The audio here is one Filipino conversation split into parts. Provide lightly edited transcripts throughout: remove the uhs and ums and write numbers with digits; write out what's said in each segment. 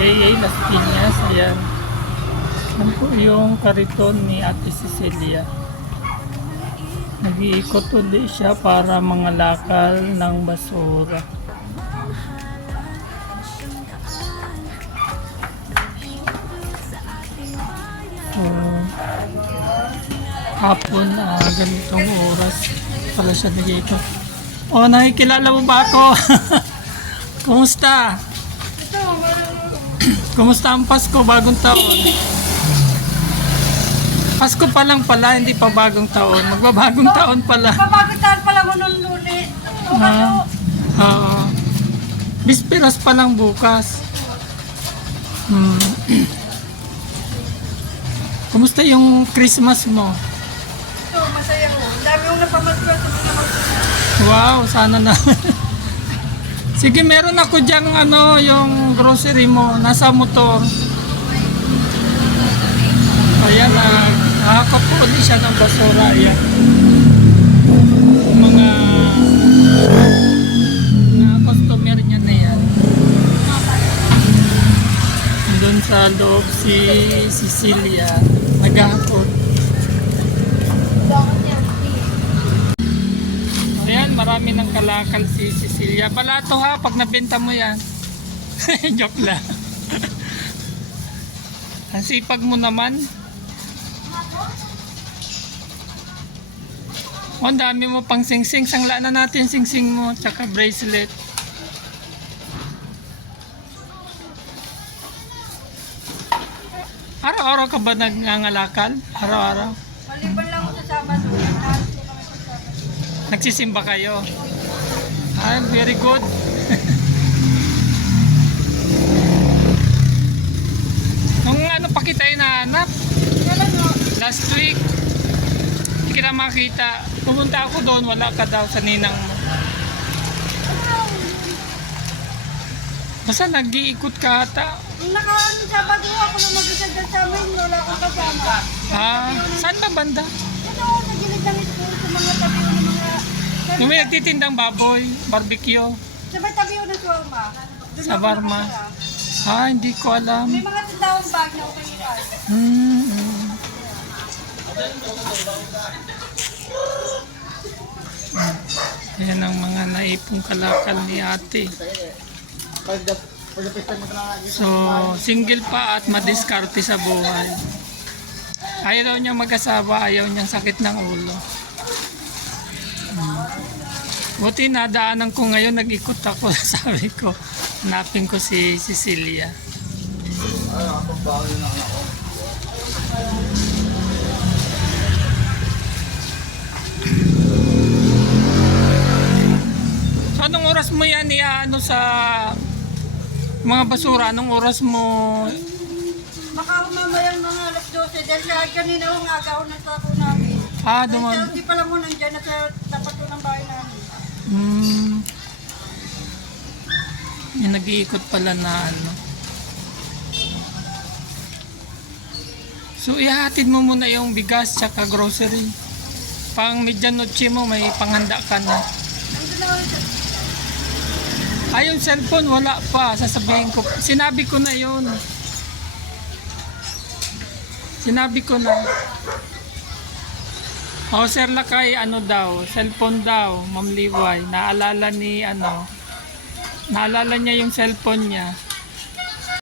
AA Las Piñas. Ayan. Yan po yung kariton ni Ate Cecilia. Nag-iikot ulit siya para mangalakal ng basura. So, hapon ganitong oras pala siya nag-iikot. Oh, nakikilala mo ba ako? Kumusta? Kumusta ang Pasko, bagong taon? Pasko pa lang pala, hindi pa bagong taon. Magbabagong taon pala. Magbabagong taon pala mo nun ulit. Oo. Bisperas pa lang bukas. Kumusta yung Christmas mo? Ito, masaya ko. Dami yung napamasko sa mga magpapalala. Wow, sana na. Sige, meron ako diyang yung grocery mo. Nasa motor. Ayan, nakakap po ulit siya ng basura. Ayan. Yung mga customer niya na yan. Doon sa loob si Cecilia. Naghahapon. Ayan, marami ng kalakal si Cecilia. Balato ha, pag nabenta mo yan. Joke lang. Ang sipag mo naman. Oh, ang dami mo pang singsing. Sangla na natin singsing mo. Tsaka bracelet. Araw-araw ka ba nagngangalakal? Araw-araw? Maliban lang ko sa Sabado. Lahat ko kami sa Sabado. Nagsisimba kayo? Ah, very good. Nung pa kita hinahanap? Kailan no? Last week. Hindi kita makita. Pumunta ako doon, wala ka daw sa ninang mo. Basta nag-iikot ka ata. Sabado ako na mag-isa dyan sa amin. Wala akong kasama. Ah, saan ba banda? Ito, nagilid lang ito sa mga tabi ng mga... Yung may nagtitindang baboy, barbecue, Sa may tabi ng shawarma. Doon sa ako Barma. nakatira. Ah, hindi ko alam. May mga tindahang bag na okay ka. Ayan ang mga naipong kalakal ni ate. So, single pa at madiskarte sa buhay. Ayaw daw niyang mag-asawa, ayaw niyang sakit ng ulo. Buti nadaanan ko ngayon, nag-ikot ako, sabi ko, hanapin ko si Cecilia. So, anong oras mo yan sa mga basura? Anong oras mo? Baka mamayang mga alas 12 dahil sa kanina ang agaw na sa ako namin. Ah, Dahil duman. hindi pala mo nandiyan na sa tapat ko ng bahay namin. Yung nag-iikot pala na So, ihahatid mo muna yung bigas tsaka grocery. Pang medianoche mo, may panghanda ka na. Nandun na ulit. Yung cellphone, wala pa. Sasabihin ko. Sinabi ko na yun. Sinabi ko na. Sir Lakay, daw, cellphone daw, Ma'am Liway. Naalala niya yung cellphone niya.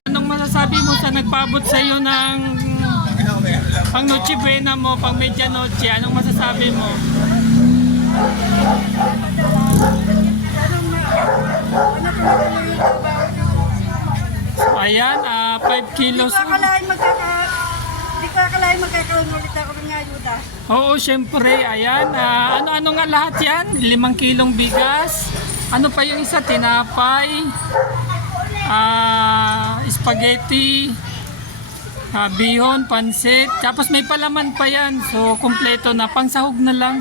Anong masasabi mo sa nagpaabot sa iyo ng pang Noche Buena mo, pang Medianoche? Anong masasabi mo? So, ayan, 5 kilos. Hindi ko akalain magkakaroon ulit ako ng ayuda. Oo, syempre, ayan. Ano nga lahat yan? 5 kilong bigas. Ano pa yung isa? Tinapay. Spaghetti. Bihon, pansit. Tapos may palaman pa yan. So, kumpleto na. Pangsahog na lang.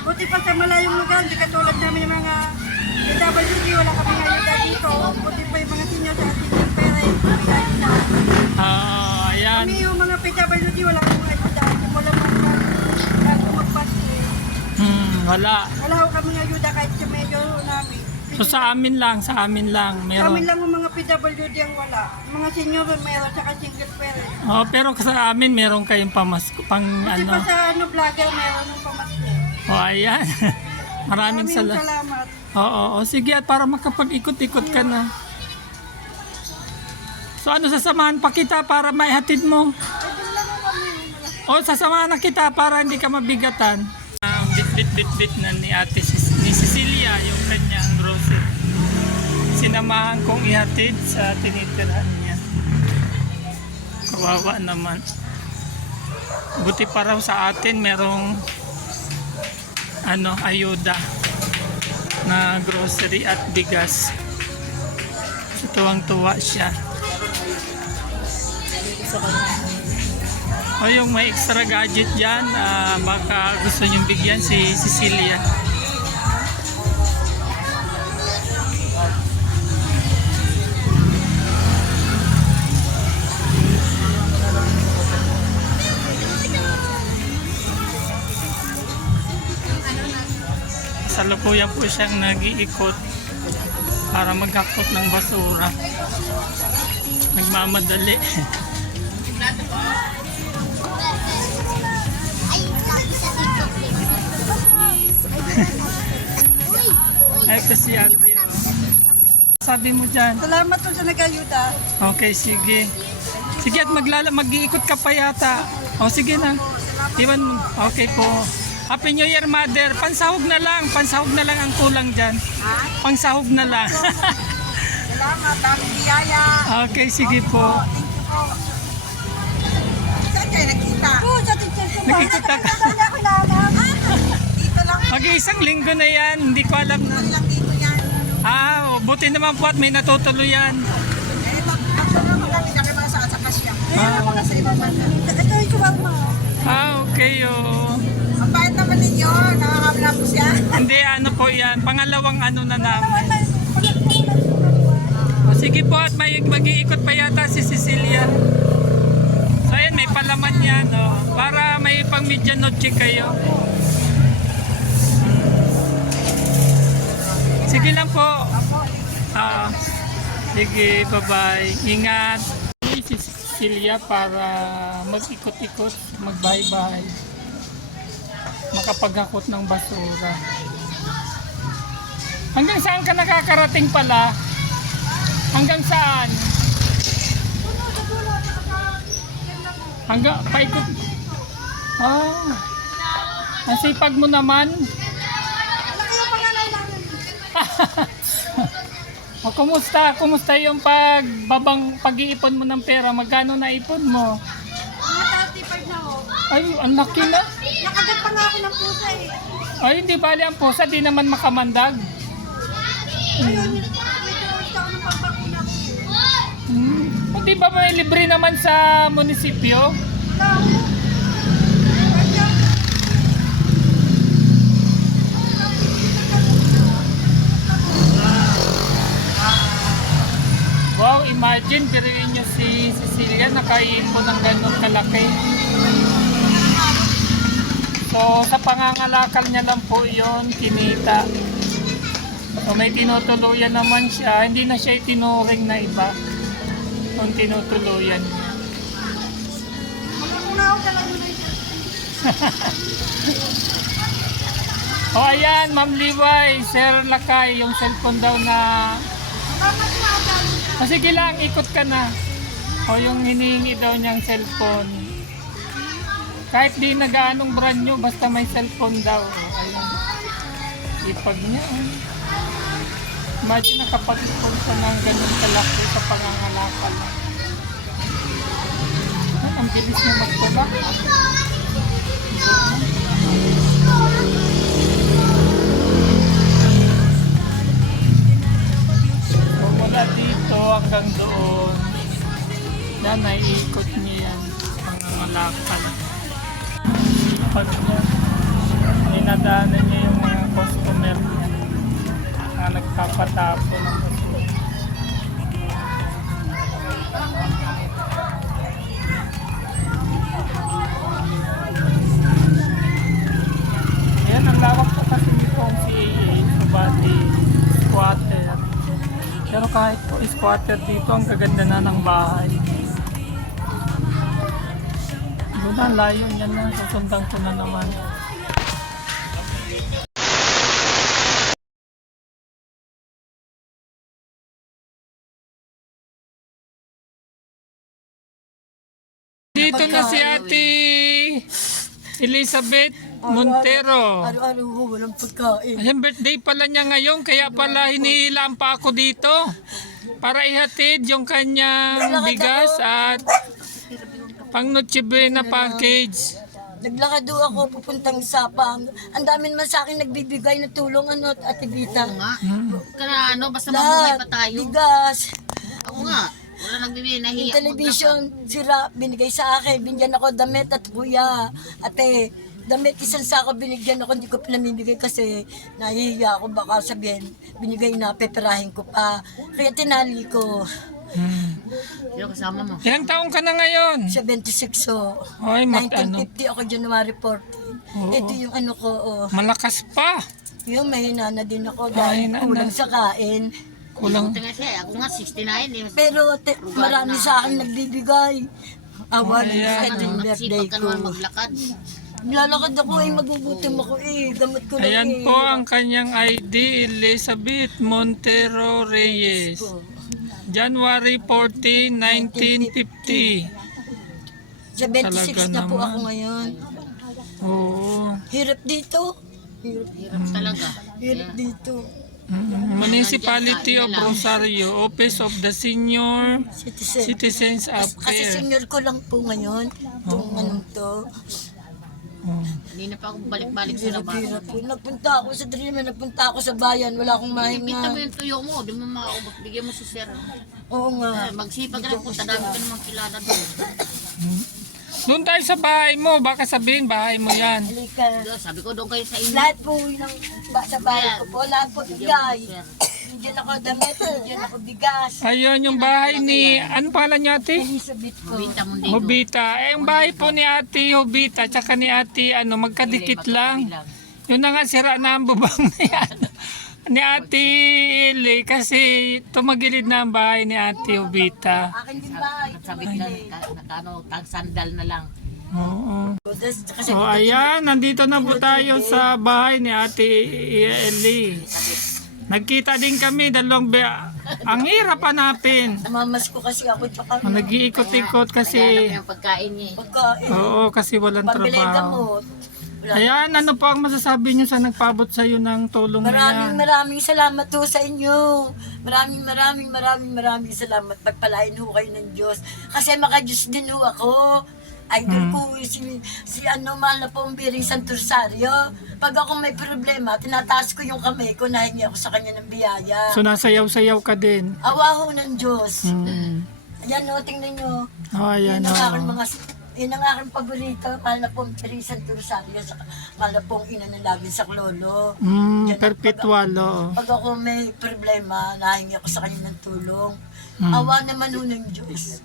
Buti pa sa malayong lugar, hindi katulad namin yung mga PWD, wala kami ayuda dito. Buti pa yung mga senior sa ating yung pera yung kami ayuda. Ayan. Kami yung mga PWD, wala kami ayuda. Simula mo bago magpasko. Wala. Wala ko kami ayuda kahit sa medyo namin. So sa amin lang. Sa amin Meron. lang ang mga PWD ang wala. Mga senior meron, tsaka single parent. Oh, pero sa amin meron kayong pamasko, pang Kasi pa ano. sa vlogger meron ng pamasko. Oh, ayan. Maraming salamat. Salamat. Oo, sige, at para makapag-ikot-ikot ka na. So ano, sasamahan pa kita para maihatid mo? O, sasamahan na kita para hindi ka mabigatan. Bit na ni ni Cecilia yung kanyang grocery. Sinamahan kong ihatid sa tinitirhan niya. Kawawa naman. Buti pa raw sa atin merong ayuda na grocery at bigas. So, tuwang-tuwa siya. O yung may extra gadget dyan, baka gusto niyong bigyan si Cecilia. Salukuyan po siyang nag-iikot para maghakot ng basura. Nagmamadali. Ay, kasi ate. Sabi mo dyan. Salamat po sa nag-ayuda. Okay, sige. Sige, at mag-iikot ka pa yata. O, sige na. Iwan mo. Okay po. Happy New Year, Mother. Pansahog na lang ang kulang dyan. Ha? Pangsahog na lang. Salamat, daming biyaya. Okay, sige po. Saan kayo nakita? Oo, sa teacher ko. Nakikita ka. Wala ko naman. Dito lang. Mag-iisang linggo na yan. Hindi ko alam na. Lang dito yan. Buti naman po at may natutuluyan. Magtanong kami kami mga sa kasya. Ayun ako na sa ibang banda. Ito yung suwama. Okay, Ang bait naman ninyo. Nakakabla po siya. Hindi, po yan. Pangalawang na namin. Sige po, at mag-iikot pa yata si Cecilia. So ayan, may palaman yan. Para may pang medianoche kayo. Sige lang po. Sige, bye-bye. Ingat. Si Cecilia para mag-ikot-ikot, mag-bye-bye. Makapaghakot ng basura. Hanggang saan ka nakakarating pala? Hanggang saan? Hanggang paikot. Ang sipag mo naman. O, kumusta? Kumusta yung pag-iipon mo ng pera? Magkano na ipon mo? Mga 35 na ho. Ay, ang laki na. Nakagat pa nga ako ng pusa eh. Ay, hindi bali ang pusa, di naman makamandag. Ayun, dito ako ng pagbakuna ko. Hindi ba may libre naman sa munisipyo? Wala ako. Wow, imagine, biruin nyo si Cecilia, nakaipon ng ganun kalaki. So, sa pangangalakal niya lang po yun, kinita. So, may tinutuluyan naman siya. Hindi na siya itinuring na iba. Kung tinutuluyan niya. Magkakuna ako talaga na ito. O, ayan, Ma'am Liway, Sir Lakay, yung cellphone daw na... Salamat na ako. Sige lang, ikot ka na. O, yung hinihingi daw niyang cellphone. Kahit di nagaanong brand new, basta may cellphone daw. Ayan. Ipag niya. Imagine nakapag-ipon sa ng ganun kalaki sa pangangalakal. Ay, ang bilis niya magtula. So, mula dito hanggang doon, yan, naiikot niya yan. Pangangalakal. Pag ninadaanan niya yung mga customer niya na nagpapatapo ng basura. Ayan, ang lawak pa kasi nito ang CAA, Subati, Squatter. Pero kahit po squatter dito, ang gaganda na ng bahay. Doon na, layo niyan na. Susundan ko na naman. Dito na si Ate Elizabeth Montero. Araw-araw ko walang pagkain. Yung birthday pala niya ngayon, kaya pala hinihilaan pa ako dito para ihatid yung kanyang bigas at pang Noche Buena package. Naglakad doon ako pupuntang Sapang. Ang dami naman sa akin nagbibigay na tulong Ate Vita. nga. Kana ano, basta mabuhay pa tayo. Bigas. Ako nga, wala nagbibigay, Yung nahiya. television, sira, binigay sa akin. Binigyan ako damit at kuya. Ate, damit isang sako binigyan ako. Hindi ko pinamimigay kasi nahihiya ako. Baka sabihin, binigay na, peperahin ko pa. Kaya tinali ko. Sino kasama mo? Ilang taong ka na ngayon? Siya 26 so. Ay, ano? 1950 ako January 14. Ito yung ano ko, oh. Malakas pa. Yung mahina na din ako dahil Mahina na. kulang sa kain. Kulang. Ito nga siya, ako nga 69 eh. Pero marami sa akin nagbibigay. Awan, Ayan, ito yung birthday Sipag ka ko. naman maglakad. Lalakad ako magugutom ako Gamot ko lang Ayan po ang kanyang ID, Elizabeth Montero Reyes. January 14, 1950. 76 na po naman. ako ngayon. Oo. Hirap dito. Hirap talaga. Hirap dito. Municipality of Rosario, Office of the Senior Citizen. Citizens Kasi Affairs. senior ko lang po ngayon. Itong anong to. Hindi na pa ako balik-balik sa labas. Hirap po. Nagpunta ako sa Dreamer, nagpunta ako sa bayan. Wala akong Kita mahinga. mo yung tuyo mo, di mo makaubos. Bigyan mo si sir. Oo nga. Magsipag ka lang kung dami ka namang kilala doon. Doon tayo sa bahay mo, baka sabihin bahay mo yan. Halika. Doon, sabi ko doon kayo sa inyo. Lahat po ng sa bahay ko po. Lahat po bigay. Sir. Bigyan ako damit, bigyan ako bigas. Ayun yung bahay ni, ano pala niya ate? Elizabeth ko. Binta mo dito. Hobita. Eh, yung bahay po ni ate Hobita, tsaka ni ate, magkadikit lang. Yun na nga, sira na ang bubang ni, ni ate Eli, kasi tumagilid na ang bahay ni ate Hobita. Akin din bahay. Sabi ko nakano, tag sandal na lang. Oo. Kasi So, ayan, nandito na po tayo sa bahay ni ate Eli. Nagkita din kami, ang hirap hanapin. mamas ko kasi ako tsaka Nag-iikot-ikot kasi, Yung pagkain niya. pagkain. oo, kasi walang Pambili trabaho. gamot. Wala. Ayan, ano po ang masasabi niyo sa nagpabot sa iyo ng tulong na yan? Maraming salamat po sa inyo. Maraming salamat. Pagpalain ho kayo ng Diyos. Kasi maka-Diyos din ho ako. Idol ko si mahal na po ang Biring Santursario. Pag ako may problema, tinataas ko yung kamay ko, nahingi ako sa kanya ng biyaya. So nasayaw-sayaw ka din. Awa ho ng Diyos. Hmm. Ayan o, tingnan nyo. Oh, ayan Yun ang aking paborito. Mahal na po ang Biring Santursario. Mahal na po ang ina ng laging sa Klolo. Perpetual, oo. Pag ako may problema, nahingi ako sa kanya ng tulong. Awa naman ho ng Diyos.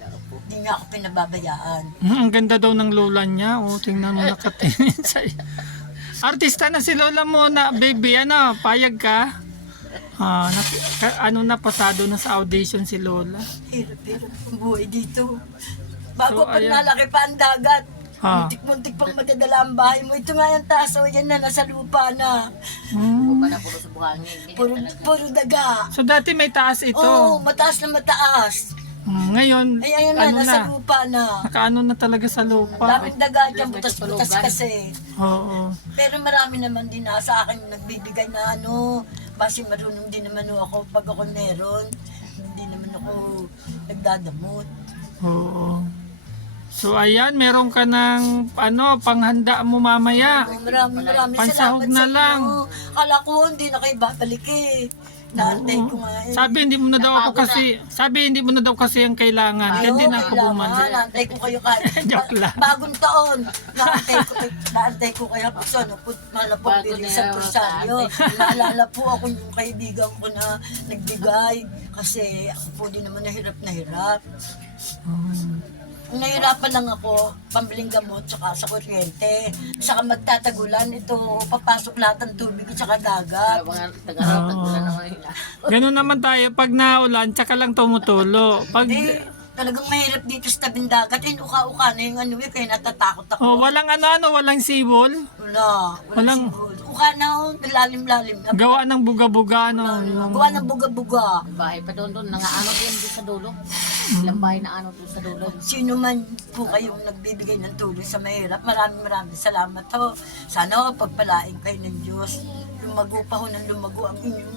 Hindi nga ako pinababayaan. Ang ganda daw ng lola niya. Oh, tingnan mo nakatingin sa'yo. Artista na si lola mo na, baby. Payag ka? Pasado na sa audition si lola. Hirap ang buhay dito. Bago So, pag ayan. nalaki pa ang dagat, Ah. muntik-muntik pang madadala ang bahay mo. Ito nga yung taas, o yan na, nasa lupa na. Ba na puro sa buhangin. Puro daga. So dati may taas ito. Oo, mataas na mataas. Ngayon, Ay, ayun na, nasa lupa na. nakaano na talaga sa lupa. Daming daga dyan, butas-butas kasi. Oo. Pero marami naman din sa akin nagbibigay na kasi marunong din naman ako pag ako meron. Hindi naman ako nagdadamot. Oo. So ayan, meron ka ng panghanda mo mamaya. Maraming Pansahog salamat na sa lang. inyo. Kala ko hindi na kayo babalik eh. Naantay ko nga eh. Sabi hindi mo na daw kasi ang kailangan. Kaya hindi na ako bumalik. Naantay ko kayo kahit Joke lang. bagong taon. Naantay ko kayo po mahal na po Bago Biring na sa yun, Rosario. Naalala po ako yung kaibigan ko na nagbigay kasi ako po din naman na hirap. nahirapan lang ako, pambiling gamot, saka sa kuryente. Saka magtatagulan, ito, papasok lahat ng tubig at saka dagat. Mga Tagalog, tagulan naman nila. Ganun naman tayo, pag naulan, tsaka lang tumutulo. Pag, Talagang mahirap dito sa tabing dagat. Uka-uka na yung ano eh, kaya natatakot ako. oh, walang ano, walang sibol. Wala, walang Walang- siguro. Uka na, lalim-lalim. Gawa ng buga-buga, ano. Yung, Gawa ng buga-buga. Bahay pa doon, nangaano din doon sa dulo. Ilang bahay na ano doon sa dulo. Sino man po kayong nagbibigay ng tulong sa mahirap, maraming salamat ho. Sana ho, pagpalain kayo ng Diyos. Lumago pa ho ng lumago ang inyong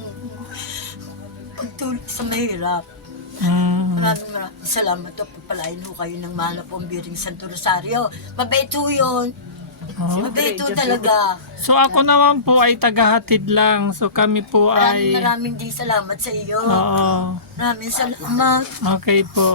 pagtulong sa mahirap. Maraming salamat ho. Pagpalain ho kayo ng mahal na pambiring Santo Rosario. Mabait ho yun. Mabait ho talaga. so ako naman po ay tagahatid lang. So kami po ay... Maraming di salamat sa iyo. Oo. Maraming salamat. Okay po.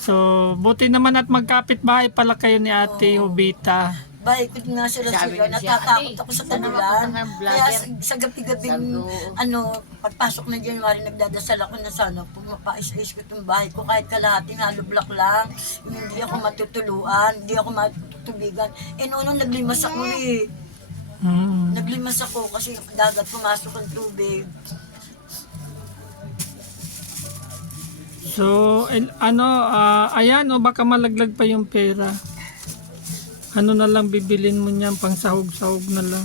So, buti naman at magkapit-bahay pala kayo ni Ate Hubita. Baikot nga sila Sabi sila, nga siya, natatakot "Ate, ako sa sana tagulan. mapunta nga ang Kaya vlogger." sa gabi-gabing, Sabi ko, pagpasok ng January, nagdadasal ako na sana pumapais-ais ko itong bahay ko kahit kalahating halo block lang. Yung hindi ako matutuluan, hindi ako matutubigan. Nung naglimas ako Naglimas ako kasi dagat pumasok ang tubig. So, ayan o baka malaglag pa yung pera. Ano na lang bibilin mo niyan, pang sahog-sahog na lang.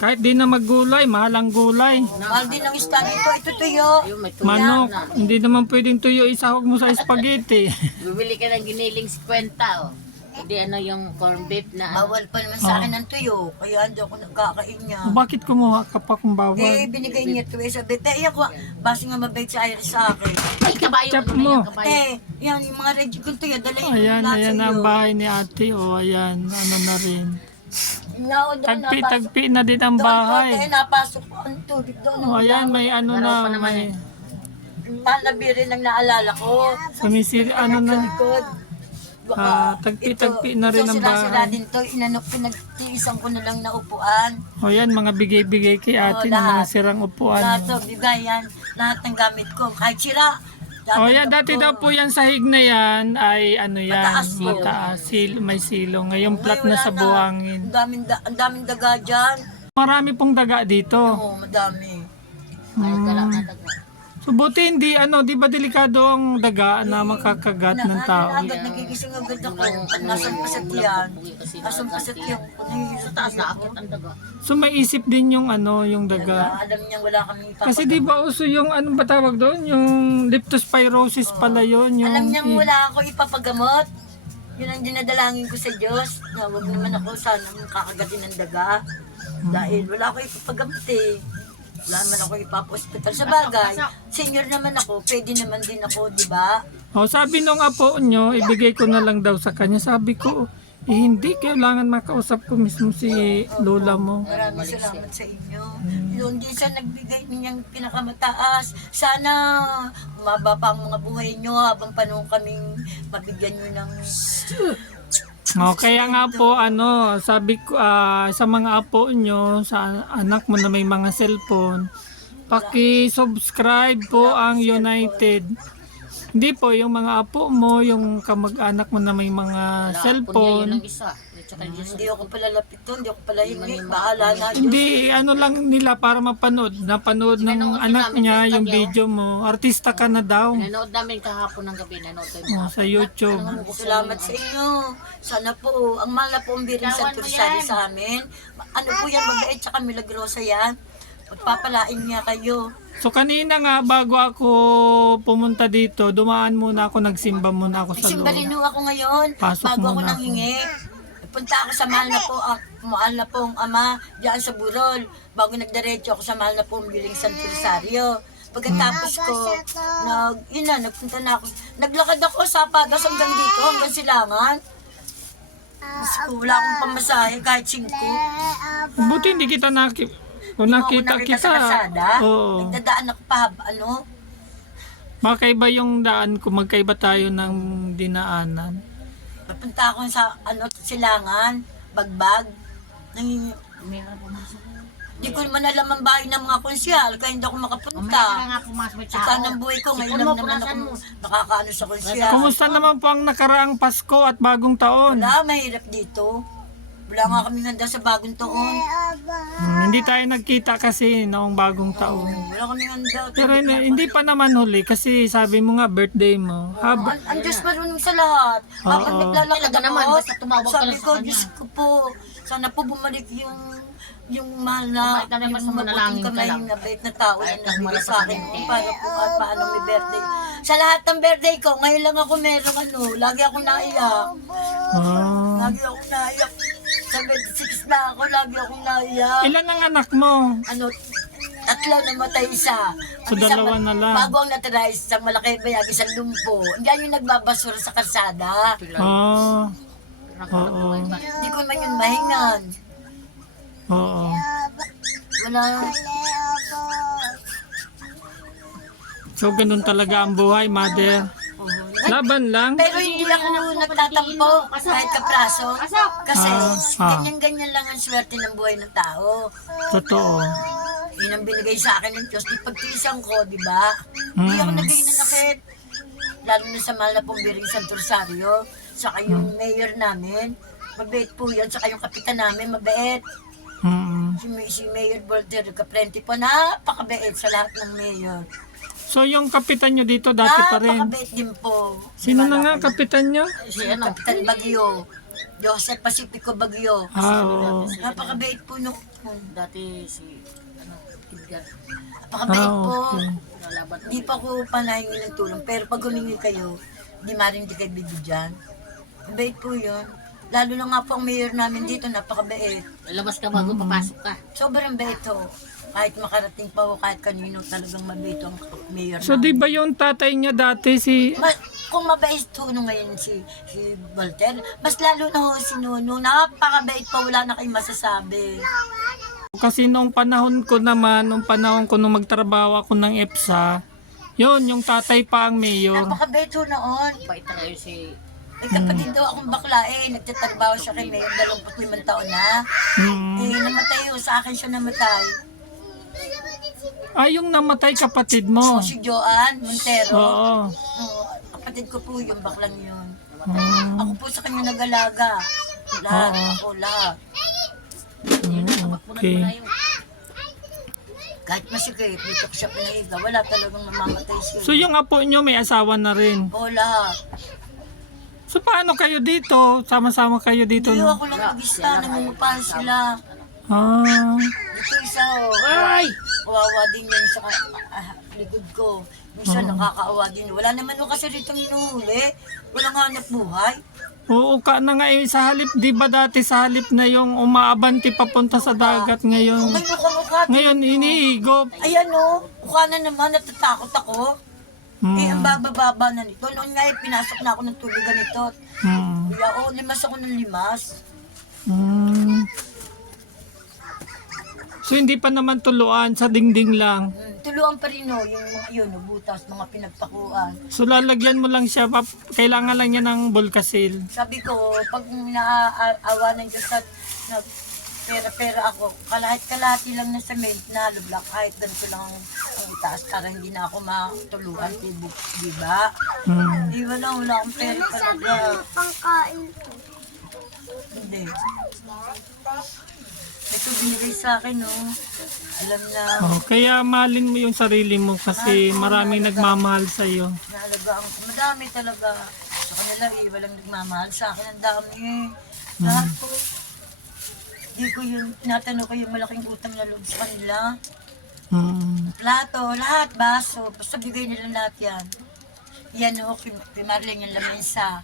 Kahit di na maggulay, mahal ang gulay. Mahal din ang isda nito, ito tuyo. Ayun, may tuyo Manok, na. hindi naman pwedeng tuyo, isahog mo sa spaghetti. Bibili ka ng giniling 50, oh. Hindi ano yung corn beef na ano. Bawal pa naman sa akin ng tuyo, kaya hindi ako nagkakain niya. Bakit kumuha ka pa kung bawal? Binigay niya ito sabi, ako, base nga mabait si Iris sa akin. Ay, kabayo. Chop Ano mo. na yan, kabayo? Yan, yung mga regi ko tuyo, dalhin Ayan, lahat ayan sa ang iyo. bahay ni ate. O, ayan, ano na rin. Tagpi Tagpi na din ang bahay. Napasok ko ang tubig doon. O, ayan, may ano Laro pa na, naman may Malabirin ang naalala ko. sumisir, ano Sa na. likod. Tagpi-tagpi na rin ang sila bahay. din to. Pinagtiisan ko na lang na upuan. O, yan, mga bigay-bigay kay ate ng mga lahat. sirang upuan. Lahat to, bigay yan. Lahat ng gamit ko. Kahit sira. O, yan, dati daw po yan sahig na yan ay ano yan, Mataas po. mataas, may silo. Ngayon plat Ngayon, na sa wala buhangin. Ang daming daga dyan. Marami pong daga dito. Oo, madami. Ay, galak na taga. So buti hindi di ba delikado ang daga na makakagat ng tao? Agad nagigising agad ako. Nasaan pasat yan? Nasaan pasat yan? Sa taas na akit ang daga. So may isip din yung yung daga. Alam niya wala kami Kasi di ba uso yung ano ba tawag doon? Yung leptospirosis pala yun. Yung, Alam niyang wala ako ipapagamot. Yun ang dinadalangin ko sa Diyos. Na huwag naman ako sana makakagatin ng daga. Dahil wala ako ipapagamot eh. Wala naman ako ipapa-hospital. Sa bagay, senior naman ako, pwede naman din ako, di ba? O sabi nung apo nyo, ibigay ko na lang daw sa kanya. Sabi ko, hindi, kailangan makausap ko mismo si lola mo. Maraming salamat sa inyo. Yun din sa nagbigay ninyang pinakamataas. Sana umaba pa ang mga buhay nyo habang panahon kaming mabigyan nyo ng... O kaya nga po sabi ko sa mga apo nyo, sa anak mo na may mga cellphone, paki-subscribe po ang United. Hindi po yung mga apo mo, yung kamag-anak mo na may mga Yun cellphone. ang isa. At saka yung Hindi ako pala lapit doon, hindi ako pala hingi. Bahala na. Hindi, lang nila para mapanood. Napanood ng anak niya yung video mo. Artista ka na daw. nanood namin kahapon ng gabi. Nanood tayo. Sa YouTube. Salamat sa inyo. Sana po, ang mahal na po ang biring sa Tursari sa amin. Ano po yan, mabait, tsaka milagrosa yan. Pagpapalain niya kayo. So kanina nga, bago ako pumunta dito, dumaan muna ako, nagsimba muna ako sa Simba loob. rin ho ako ngayon, Pasok bago ako muna nang hingi. Punta ako sa mahal na pong ama diyan sa Burol. Bago nagdiretso ako sa mahal na pong biling San Rosario. Pagkatapos ko, nagpunta na ako. Naglakad ako sa Pagas hanggang dito, hanggang Silangan. Mas wala akong pamasahe kahit 5. Buti hindi kita kung nakita Sa kita. kasada. Oo. Nagdadaan ako pa, Makaiba yung daan kung magkaiba tayo ng dinaanan. Papunta ako sa Silangan, Bagbag. Di ko naman alam ang bahay ng mga konsyal, kaya hindi ako Mamaya ka na makapunta. nga pumasok may Sa tao. tanang buhay ko, ngayon lang naman ako nakakaano sa konsyal. Kumusta naman po ang nakaraang Pasko at bagong taon? Wala, mahirap dito. Wala nga kami handa sa bagong taon. Hindi tayo nagkita kasi noong bagong taon. Wala kami handa. Pero hindi pa naman huli kasi sabi mo nga birthday mo. Ang Diyos marunong sa lahat. Habang Oo. naglalakad Talaga naman, ako, basta tumawag ka sabi lang sa ko, kanya. Diyos ko po, sana po bumalik yung mahal na, Bumalik ka na, yung basta mabuting manalangin ka kamay lang. na bait na tao Kahit na lang nagbigay wala sa pa akin sa para po kahit paano may birthday. Sa lahat ng birthday ko, ngayon lang ako merong lagi ako naiyak. Ah. Lagi ako naiyak. Sa 26 na ako, lagi akong naiyak. Ilan ang anak mo? Tatlo namatay isa. So, dalawa na lang. Bago ang natira, isang malaki bayag, isang lumpo. Diyan yung nagbabasura sa kalsada. Ah. Oo. Hindi ko man yun mahingan. Oo. Wala. So ganun talaga ang buhay, mother. Laban lang. Pero hindi ako nagtatampo kahit kapraso. Kasi ganyan-ganyan lang ang swerte ng buhay ng tao. Totoo. Yun ang binigay sa akin ng Diyos. Di pagtiisan ko, di ba? Hindi ako naghinanakit. Lalo na sa mahal na pong Biring Santo Rosario. Saka yung mayor namin. Mabait po yun. Saka yung kapitan namin, mabait. Si Mayor Volter Caprenti po, napakabait sa lahat ng mayor. So yung kapitan nyo dito dati pa rin. Napakabait din po. Sino na nga kapitan nyo? Si Kapitan Bagyo. Joseph Pacifico Bagyo. Ah, oo. Napakabait po nung. Dati si Edgar. Napakabait po. okay. Lalaban. Di pa ko panahingi ng tulong. Pero pag humingi kayo, di maring di kayo bibigyan. Mabait po yun. Lalo na nga po ang mayor namin dito, napakabait. Lalabas ka bago papasok ka. Sobrang bait ho. Kahit makarating pa ho, kahit kanino talagang mabait ang mayor So di namin. ba yung tatay niya dati si... Kung mabait ho nung ngayon si Volter, mas lalo na ho si Nuno, napakabait pa, wala na kayong masasabi. Kasi nung panahon ko naman, nung magtrabaho ako ng EPSA, yun, yung tatay pa ang mayor. Napakabait ho noon. Bait talaga si... May kapatid daw akong bakla nagtatrabaho siya kay Mayor, 25 taon na. Namatay ho, sa akin siya namatay. Yung namatay kapatid mo. Si Joan Montero. Oo. Kapatid ko po yung baklang yun. Hmm. Ako po sa kanya nag-alaga. Lahat, ako lahat. Okay. Kahit masikip, dito ko siya pinahiga, wala talagang mamamatay siya. So yung apo nyo may asawa na rin. Oo, lahat. So paano kayo dito? Sama-sama kayo dito? Hindi No? ako lang mag-isa, nangungupahan sila. Ah. Dito isa, Ay! kawawa din yun sa likod ko. Minsan nakakaawa din. Wala naman ho kasi rito hinuhuli. Walang hanap buhay. Oo ka na nga sa halip, di ba dati sa halip na yung umaabanti papunta sa dagat ngayon? May mukha-mukha. Ngayon iniigop. Ayan o, mukha na naman, natatakot ako. Ang baba-baba na nito. Noon nga pinasok na ako ng tubig ganito. Kaya limas ako ng limas. So hindi pa naman tuluan, sa dingding lang. Tuluan pa rin o, yung mga yun, butas, mga pinagpakuan. So lalagyan mo lang siya, kailangan lang niya ng bulkasil. Sabi ko, pag naaawa ng Diyos at pera-pera ako, kalahit-kalahati lang na cement na lublak, kahit ganito lang ang itaas para hindi na ako matuluan, di ba? Di ba lang, wala akong pera talaga. Hindi. Ito binigay sa akin, no? Alam na, Kaya mahalin mo yung sarili mo kasi maraming nagmamahal sa iyo. naalagaan ko. Madami talaga. Sa kanila walang nagmamahal sa akin. Ang dami Lahat po. Di ko yun, tinatanong ko yung malaking utang na loob sa kanila. Plato, lahat, baso. Basta bigay nila lahat yan. Yan o, kay Marlene yung lamesa.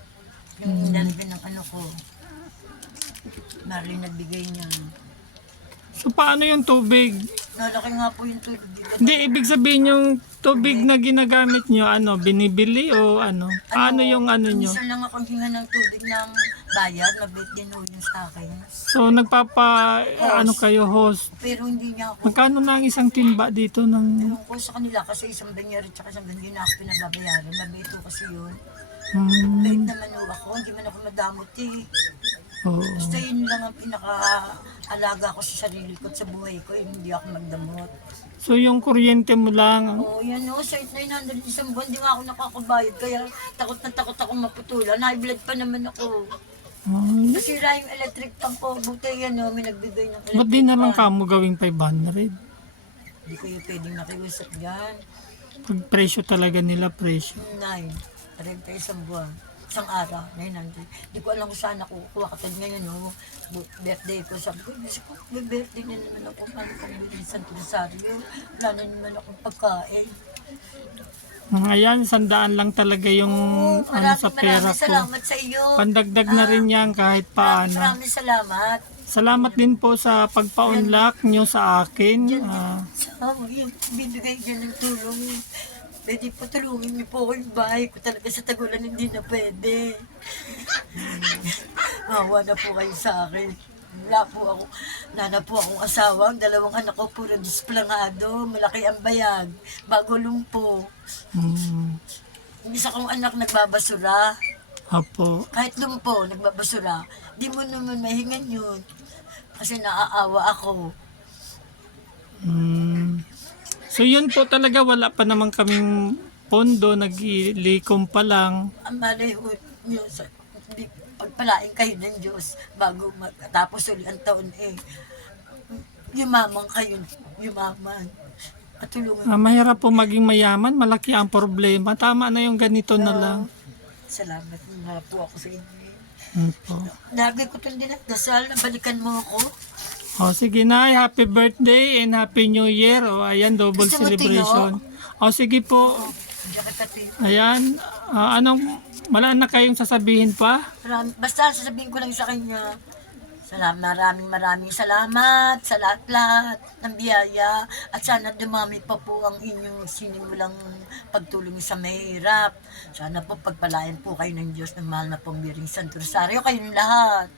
Yung nalagyan ng ano ko. Marlene nagbigay niya. So paano yung tubig? Nalaki nga po yung tubig. Hindi, ibig sabihin yung tubig na ginagamit nyo, binibili o ano? Paano yung ano nyo? Minsan lang akong hinga ng tubig ng bayad, mabait din ho yun sa akin. So kayo, host? Pero hindi niya ako, Magkano na ang isang timba dito ng... ewan ko sa kanila kasi isang banyari tsaka isang hindi na ako pinababayaran. Mabait ho kasi yun. Hmm. Bait naman ho ako, hindi man ako madamot eh. Oo. Basta yun lang ang pinaka-alaga ko sa sarili ko at sa buhay ko, hindi ako magdamot. So yung kuryente mo lang, Oo, yan o, sa 900 isang buwan, di nga ako nakakabayad, kaya takot na takot ako maputulan. High blood pa naman ako. Nasira yung electric pump ko, buti yan o, may nagbigay ng electric ba't di na lang pump. kamo gawing 500? Hindi ko yung pwedeng nakiusap dyan. Pag presyo talaga nila, presyo. 9, 30 isang buwan. Isang araw, 900. Hindi ko alam kung saan ako kukuha. Katad ngayon, no, birthday ko. Sabi ko, gusto ko, may birthday na naman ako. Paano kami rin San Rosario? Wala na naman akong pagkain. Ayan, 100 lang talaga yung sa pera Maraming ko. salamat sa iyo. Pandagdag na rin yan kahit paano. Maraming salamat. Salamat din po sa pagpa-unlock nyo sa akin. Sa yung binigay dyan ng tulong. Pwede po tulungin niyo po ako yung bahay ko talaga sa Tagulan, hindi na pwede. Mawa na po kayo sa akin. Wala na po akong asawa. Ang 2 anak ko puro displangado. Malaki ang bayag. Bago lumpo. Yung isa kong anak nagbabasura. Apo. Kahit lumpo, nagbabasura. Di mo naman mahingan yun. Kasi naaawa ako. So yun po talaga, wala pa naman kaming pondo, naglilikom pa lang. Ang malay ho nyo, pagpalain kayo ng Diyos bago matapos uli ang taon yumaman kayo, yumaman. At tulungan. Mahirap po maging mayaman, malaki ang problema. Tama na yung ganito na lang. Salamat nga po ako sa inyo. Po. Lagi ko itong dinagdasal na balikan mo ako. O sige na, happy birthday and happy new year. O ayan, double Gusto mo celebration. O sige po. Diyan ka pati. Ayan, wala na kayong sasabihin pa? Basta sasabihin ko lang sa kanya, maraming salamat sa lahat-lahat ng biyaya at sana dumami pa po ang inyong sinimulang pagtulong sa mahirap. Sana po pagpalain po kayo ng Diyos ng mahal na pambiring Santo Rosario, kayong lahat.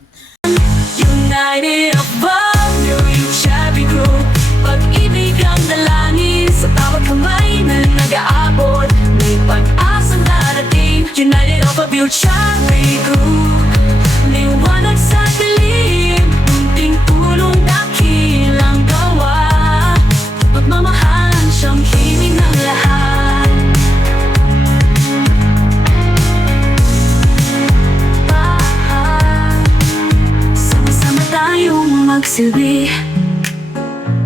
United above, yung Chevy Group. Pag-ibig ang dalangin sa tawag kamay na nag-aabot. May pag-asang darating. United above, yung Chevy Group. Liwanag sa dilim, munting tulong dakilang gawa. Pagmamahalan siyang himig ng lahat. Sama-sama tayong magsilbi.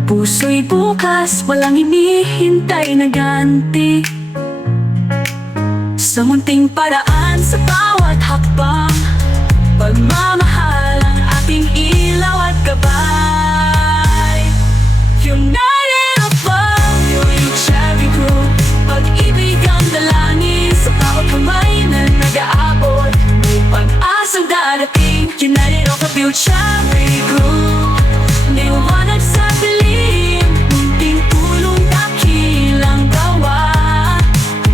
Puso'y bukas, walang hinihintay na ganti. Sa munting paraan, sa bawat hakbang, pagmamahal ang ating ilaw at gabay. United above, yung Chevy Group. Pag-ibig ang dalangin sa bawat kamay na nag-aabot. May pag-asang darating. United above, yung Chevy Group. Liwanag sa dilim, munting tulong dakilang gawa.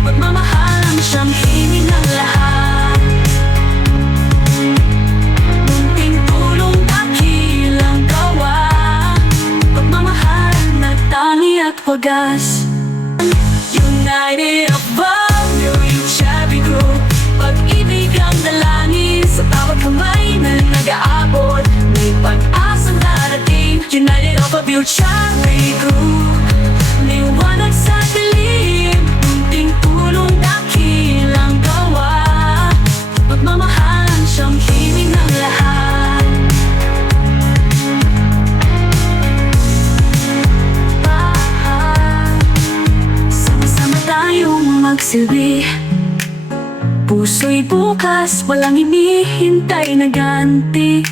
Pagmamahal ang siyang himig ng lahat. Munting tulong dakilang gawa. Pagmamahal na tangi at wagas. United above, yung Chevy Group. Pag-ibig ang dalangin sa bawat kamay na nag-aabot. May pag-asang darating. United above, yung Chevy Group. Liwanag sa dilim, munting tulong dakilang gawa. Pagmamahal ang siyang himig ng lahat. Sama-sama tayong magsilbi. Puso'y bukas, walang hinihintay na ganti.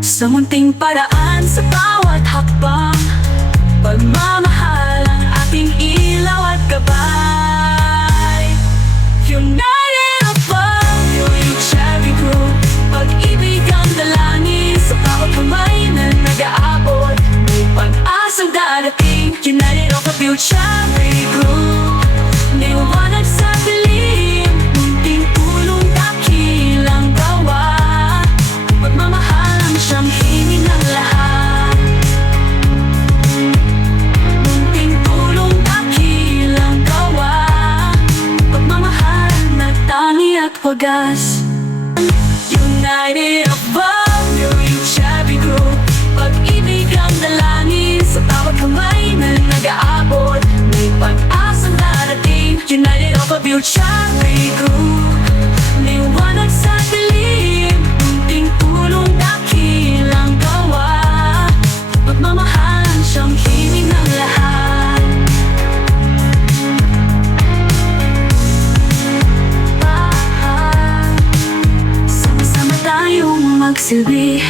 Sa munting paraan, sa bawat hakbang, pagmamahal ang ating ilaw at gabay. United above, yung Chevy Group. Pag-ibig ang dalangin sa bawat kamay na nag-aabot. May pag-asang darating. United above, yung Chevy Group. Liwanag sa dilim, munting tulong dakilang gawa. Pagmamahal ang siyang himig ng lahat. Munting tulong dakilang gawa. Pagmamahal na tangi at wagas. United United above, New Youth Shabby Group. Pag-ibig ang dalangin sa bawat kamay na nag-aabot. May pag-asang darating, United above, Youth Shabby Group. Liwanag sa dilim, munting tulong dakilang gawa. Pagmamahalan siyang himig ng lahat. Sama-sama tayong magsilbi